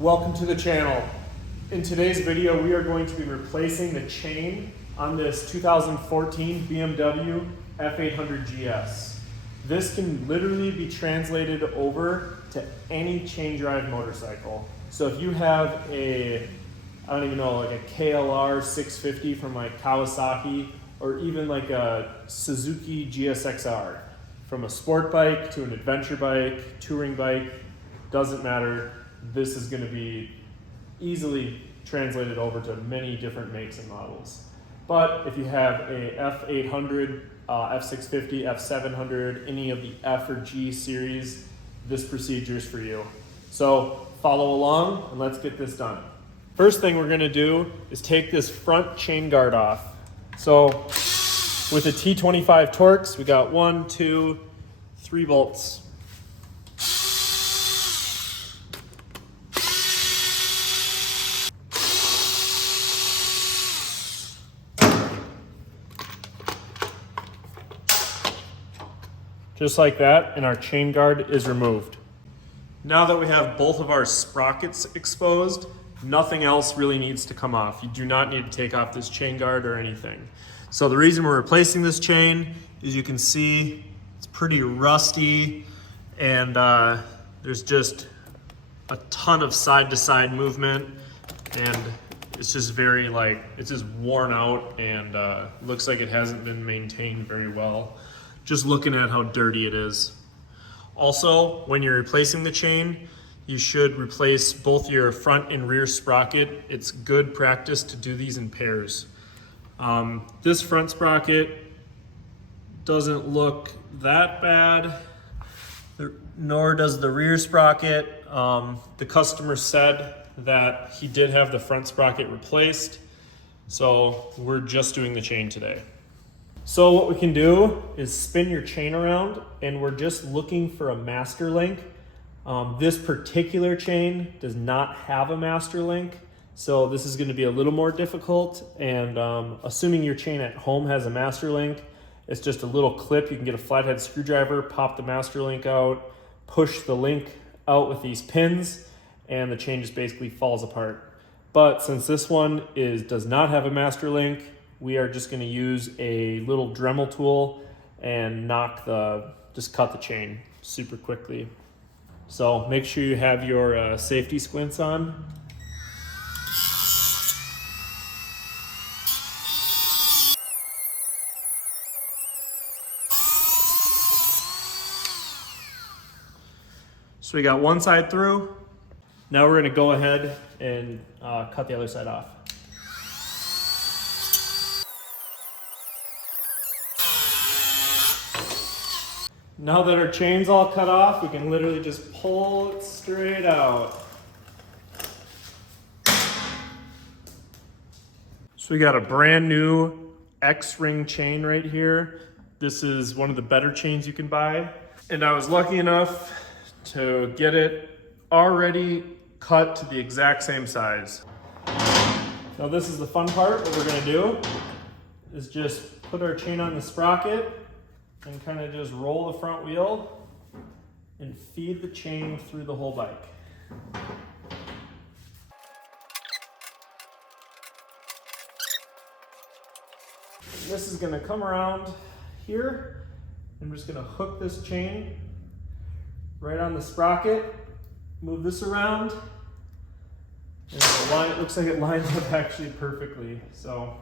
Welcome to the channel. In today's video, we are going to be replacing the chain on this 2014 BMW F800 GS. This can literally be translated over to any chain drive motorcycle. So if you have a, I don't even know, like a KLR 650 from like Kawasaki, or even like a Suzuki GSXR, from a sport bike to an adventure bike, touring bike, doesn't matter. This is going to be easily translated over to many different makes and models. But if you have a F800, F650, F700, any of the F or G series, this procedure is for you. So follow along and let's get this done. First thing we're going to do is take this front chain guard off. So with the T25 Torx, we got 1, 2, 3 bolts. Just like that, and our chain guard is removed. Now that we have both of our sprockets exposed, nothing else really needs to come off. You do not need to take off this chain guard or anything. So the reason we're replacing this chain is you can see it's pretty rusty, and there's just a ton of side-to-side movement, and it's just very it's just worn out, and looks like it hasn't been maintained very well. Just looking at how dirty it is. Also, when you're replacing the chain, you should replace both your front and rear sprocket. It's good practice to do these in pairs. This front sprocket doesn't look that bad, nor does the rear sprocket. The customer said that he did have the front sprocket replaced, so we're just doing the chain today. So what we can do is spin your chain around, and we're just looking for a master link. This particular chain does not have a master link, so this is going to be a little more difficult, and assuming your chain at home has a master link, it's just a little clip. You can get a flathead screwdriver, pop the master link out, push the link out with these pins, and the chain just basically falls apart. But since this one does not have a master link, we are just going to use a little Dremel tool and just cut the chain super quickly. So make sure you have your safety squints on. So we got one side through. Now we're going to go ahead and cut the other side off. Now that our chain's all cut off, we can literally just pull it straight out. So we got a brand new X-ring chain right here. This is one of the better chains you can buy. And I was lucky enough to get it already cut to the exact same size. Now this is the fun part. What we're gonna do is just put our chain on the sprocket and kind of just roll the front wheel and feed the chain through the whole bike. And this is going to come around here. I'm just going to hook this chain right on the sprocket, move this around, and it looks like it lines up actually perfectly. So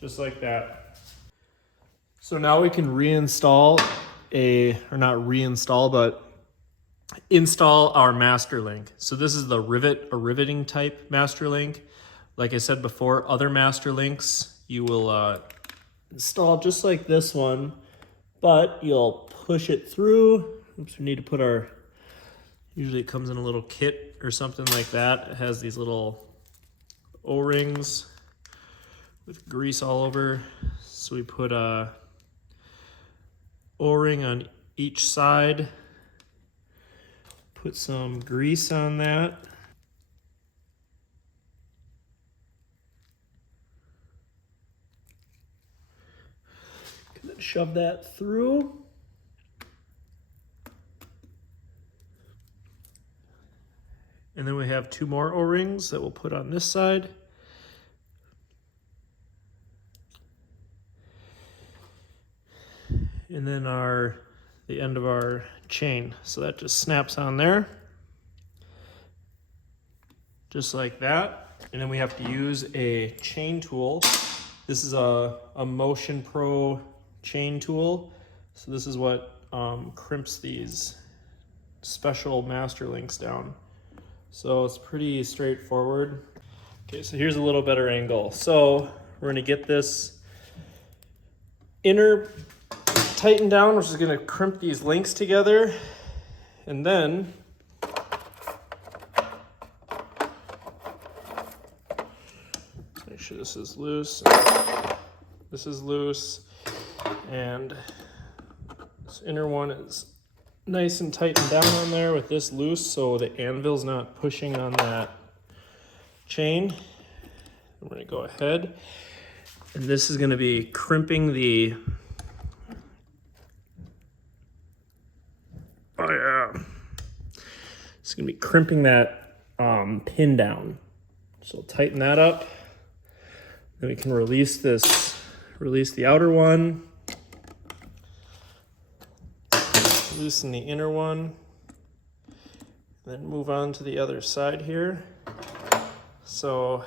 just like that. So now we can install our master link. So this is the riveting type master link. Like I said before, other master links you will install just like this one, but you'll push it through. Oops, we need to put usually it comes in a little kit or something like that. It has these little O-rings with grease all over. So we put a O-ring on each side, put some grease on that. Shove that through. And then we have 2 more O-rings that we'll put on this side. And then the end of our chain. So that just snaps on there. Just like that. And then we have to use a chain tool. This is a Motion Pro chain tool. So this is what crimps these special master links down. So it's pretty straightforward. Okay, so here's a little better angle. So we're gonna get this inner tightened down, which is gonna crimp these links together. And then make sure this is loose. This is loose. And this inner one is nice and tightened down on there with this loose, so the anvil's not pushing on that chain. I'm gonna go ahead, and this is gonna be crimping the, it's gonna be crimping that pin down. So tighten that up. Then we can release the outer one. Loosen the inner one, then move on to the other side here. So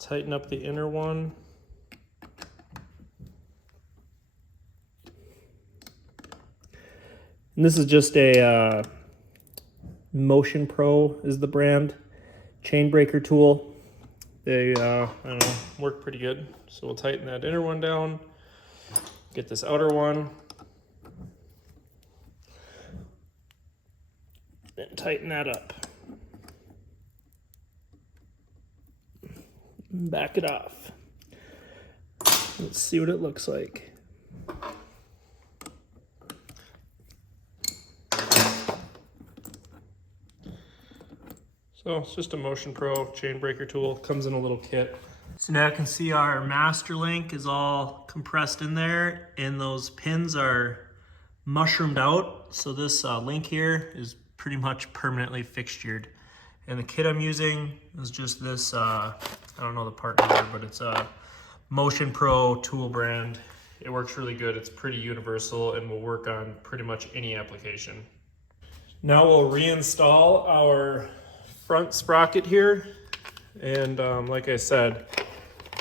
tighten up the inner one. And this is just a Motion Pro is the brand chain breaker tool. They I don't know, work pretty good. So we'll tighten that inner one down, get this outer one. Then tighten that up. Back it off. Let's see what it looks like. So it's just a Motion Pro chain breaker tool. Comes in a little kit. So now you can see our master link is all compressed in there, and those pins are mushroomed out. So this link here is pretty much permanently fixtured. And the kit I'm using is just this, I don't know the part number, but it's a Motion Pro tool brand. It works really good. It's pretty universal and will work on pretty much any application. Now we'll reinstall our front sprocket here. And like I said,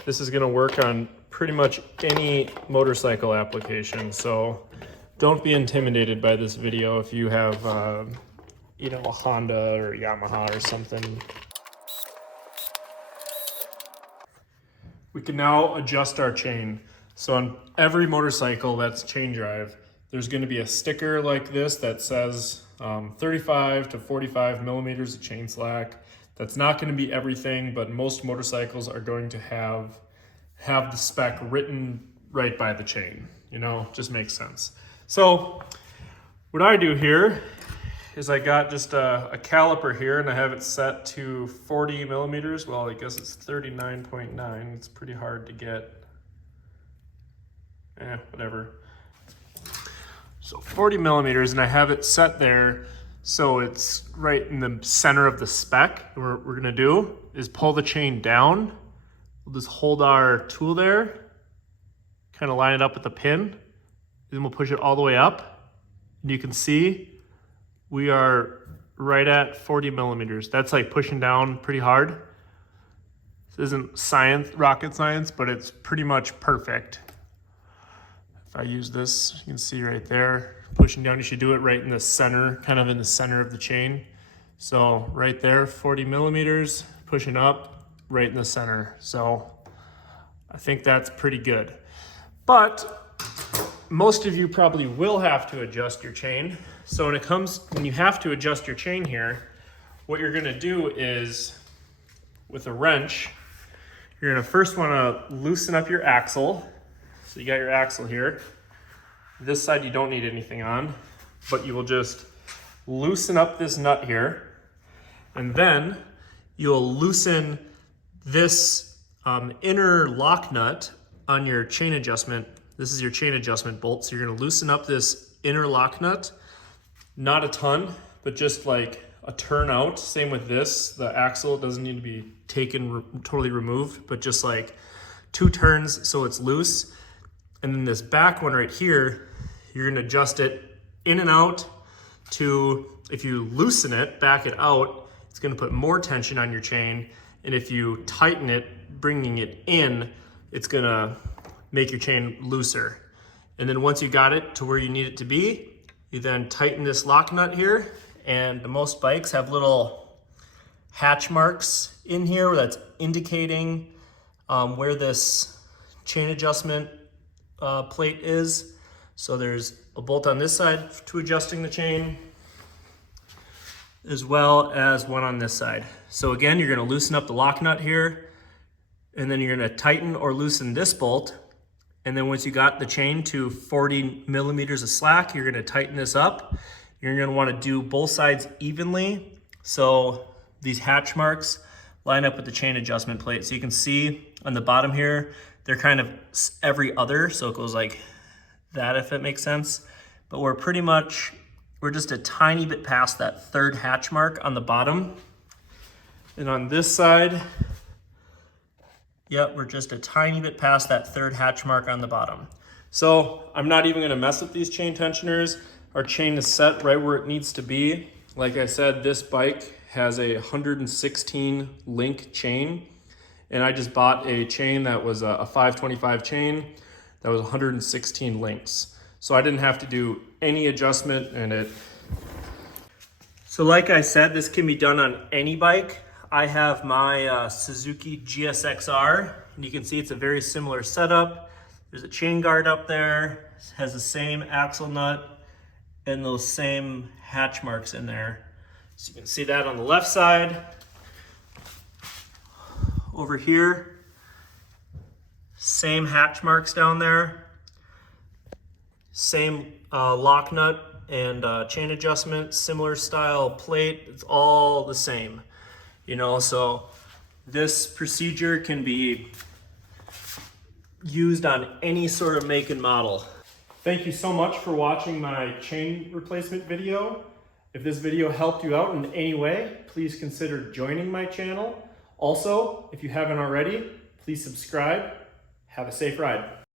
this is gonna work on pretty much any motorcycle application. So don't be intimidated by this video if you have you know, a Honda or Yamaha or something. We can now adjust our chain. So on every motorcycle that's chain drive, there's gonna be a sticker like this that says 35 to 45 millimeters of chain slack. That's not gonna be everything, but most motorcycles are going to have the spec written right by the chain. You know, just makes sense. So what I do here is I got just a caliper here, and I have it set to 40 millimeters. Well, I guess it's 39.9. It's pretty hard to get. Whatever. So 40 millimeters, and I have it set there so it's right in the center of the spec. What we're gonna do is pull the chain down. We'll just hold our tool there, kind of line it up with the pin, then we'll push it all the way up, and you can see we are right at 40 millimeters. That's like pushing down pretty hard. This isn't science, rocket science, but it's pretty much perfect. If I use this, you can see right there, pushing down. You should do it right in the center, kind of in the center of the chain. So right there, 40 millimeters, pushing up, right in the center. So I think that's pretty good. But most of you probably will have to adjust your chain. So when you have to adjust your chain here, what you're gonna do is, with a wrench, you're gonna first wanna loosen up your axle. So you got your axle here. This side you don't need anything on, but you will just loosen up this nut here, and then you'll loosen this inner lock nut on your chain adjustment. This is your chain adjustment bolt. So you're gonna loosen up this inner lock nut. Not a ton, but just like a turnout. Same with this. The axle doesn't need to be totally removed, but just like 2 turns so it's loose. And then this back one right here, you're gonna adjust it in and out to, if you loosen it, back it out, it's gonna put more tension on your chain. And if you tighten it, bringing it in, it's gonna make your chain looser. And then once you got it to where you need it to be, you then tighten this lock nut here. And most bikes have little hatch marks in here that's indicating where this chain adjustment plate is. So there's a bolt on this side to adjusting the chain, as well as one on this side. So again, you're gonna loosen up the lock nut here, and then you're gonna tighten or loosen this bolt. And then once you got the chain to 40 millimeters of slack, you're gonna tighten this up. You're gonna wanna do both sides evenly. So these hatch marks line up with the chain adjustment plate. So you can see on the bottom here, they're kind of every other. So it goes like that, if it makes sense. But we're just a tiny bit past that 3rd hatch mark on the bottom. And on this side, yep, we're just a tiny bit past that 3rd hatch mark on the bottom. So I'm not even gonna mess with these chain tensioners. Our chain is set right where it needs to be. Like I said, this bike has a 116 link chain, and I just bought a chain that was a 525 chain that was 116 links. So I didn't have to do any adjustment in it. So like I said, this can be done on any bike. I have my Suzuki GSX-R, and you can see it's a very similar setup. There's a chain guard up there, it has the same axle nut and those same hatch marks in there. So you can see that on the left side. Over here, same hatch marks down there, same lock nut and chain adjustment, similar style plate, it's all the same. You know, so this procedure can be used on any sort of make and model. Thank you so much for watching my chain replacement video. If this video helped you out in any way, please consider joining my channel. Also, if you haven't already, please subscribe. Have a safe ride.